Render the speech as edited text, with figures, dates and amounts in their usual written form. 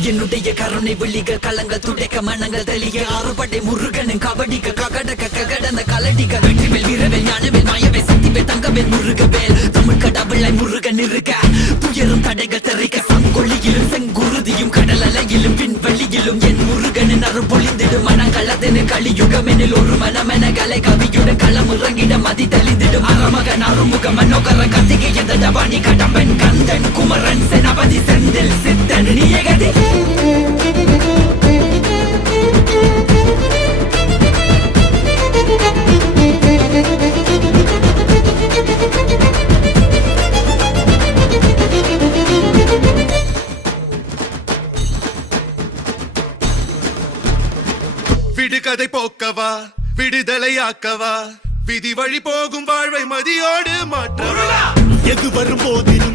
என்னுடைய கருணை விழிக கலங்கள் துடைக்க மனங்கள் தெளிய ஆறுபடை முருகனின் கபடிக்க ககடக்க ககடந்த கலடிக்க வெற்றிவேல் வீரவேல் ஞானவேல் மாயவே சக்திவேல் தங்கவேல் முருகவேல் தமிழ் கடவுளை முருகன் இருக்க துயரும் தடைகள் தெரிக்க சங்கொழியிலும் செங்குருதியும் கடல் அலையிலும் பின்வெளியிலும் என் முருகனின் அருள் பொழிந்திடும் மனங்களதெனு கலியுகமெனில் ஒரு மனமென கலை கவியுடன் களம் இறங்கிட மதி தெளிந்திடும் அறமகன் அருமுக மனோகர கத்திகை எந்த டபாணி கடம்பன் கந்தன் குமரன் செனபதி செந்தில் சித்தன் நீயகதி விடுகதை போக்கவா விடுதலையாக்கவா விதி வழி போகும் வாழ்வை மதியோடு மாற்றவா எது வரும்போதிலும்